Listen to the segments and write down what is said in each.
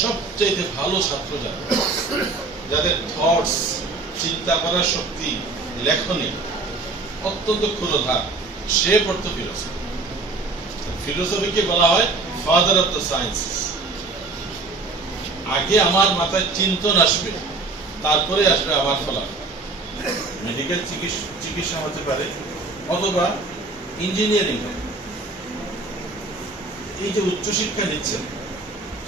সবচাইতে ভালো ছাত্র যারা, যাদের থটস চিন্তা করার শক্তি, লেখনী অত্যন্ত ক্ষুরধার, সে পড়তো ফিলোসফি ফিলোসফিকে বলা হয় ফাদার অফ দ্য সায়েন্সেস আগে আমার মাথায় চিন্তন আসবে, তারপরে আসবে আমার ফলাফল। মেডিকেল চিকিৎসা হতে পারে, অথবা ইঞ্জিনিয়ারিং এই যে উচ্চশিক্ষা নিচ্ছেন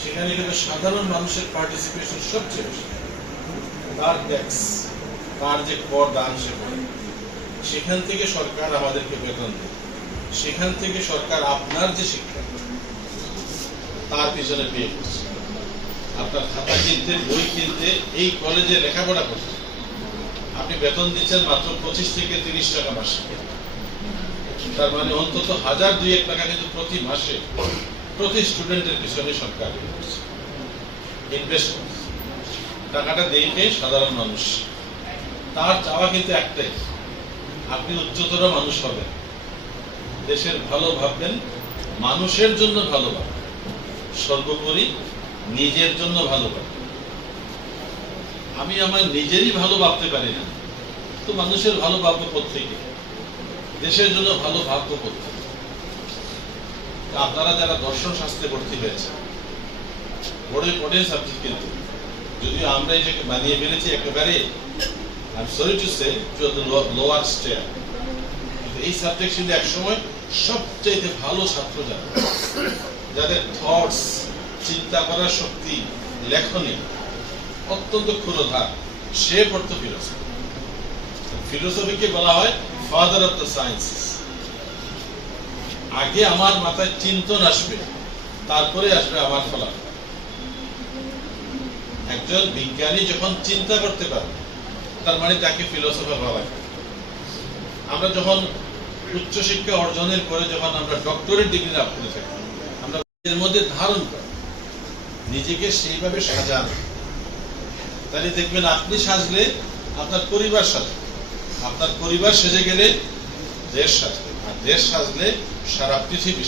সেখানে কিন্তু সাধারণ মানুষের পার্টিসিপেশন সবচেয়ে বেশি। তার ট্যাক্স তার যে কর দান সেখান থেকে সরকার আমাদেরকে বেতন দেয়। সেখান থেকে সরকার আপনার যে শিক্ষা, তার পিছনে পেয়ে করছে। আপনার খাতা কিনতে, বই কিনতে, এই কলেজে লেখাপড়া করতে আপনি বেতন দিচ্ছেন মাত্র পঁচিশ থেকে তিরিশ টাকা মাসে। তার মানে অন্তত হাজার দুই এক টাকা কিন্তু প্রতি মাসে প্রতি স্টুডেন্টের পিছনে সরকার ইনভেস্ট টাকাটা দেখে সাধারণ মানুষ। তার চাওয়া কিন্তু একটাই, আপনি উচ্চতর মানুষ হবেন। দেশের ভালো ভাববেন, মানুষের জন্য ভালো ভাববেন। সর্বোপরি নিজের জন্য ভালো ভাববেন। আমি আমার নিজেরই ভালো ভাবতে পারি না। তো মানুষের ভালো ভাববো কোথেকে দেশের জন্য ভালো ভাববো কোথেকে আপনারা যারা দর্শন শাস্ত্রে ভর্তি হয়েছে বড় ইম্পর্টেন্ট সাবজেক্ট কিন্তু। যদিও আমরা এটাকে বানিয়ে ফেলেছি একেবারে sorry to say lower stair এই সাবজেক্ট একসময় সবচাইতে ভালো ছাত্র যারা, যাদের থটস চিন্তা করার শক্তি, লেখনী অত্যন্ত ক্ষুরধার, সে পড়তো ফিলোসফি ফিলোসফিকে বলা হয় ফাদার অফ দ্য সায়েন্সেস আগে আমার মাথায় চিন্তন আসবে, তারপরে আসবে আমার ফলাফল। একজন বিজ্ঞানী যখন চিন্তা করতে পারবে, তার মানে তাকে ফিলোসফার বলা আমরা যখন উচ্চশিক্ষা অর্জনের পরে যখন আমরা ডক্টরেট ডিগ্রি লাভ করে থাকি, আমরা এর মধ্যে ধারণ করি, নিজেকে সেইভাবে সাজান। তাহলে দেখবেন আপনি সাজলে আপনার পরিবার সাজবে আপনার পরিবার সেজে গেলে দেশ সাজবে, আর দেশ সাজলে সারা পৃথিবী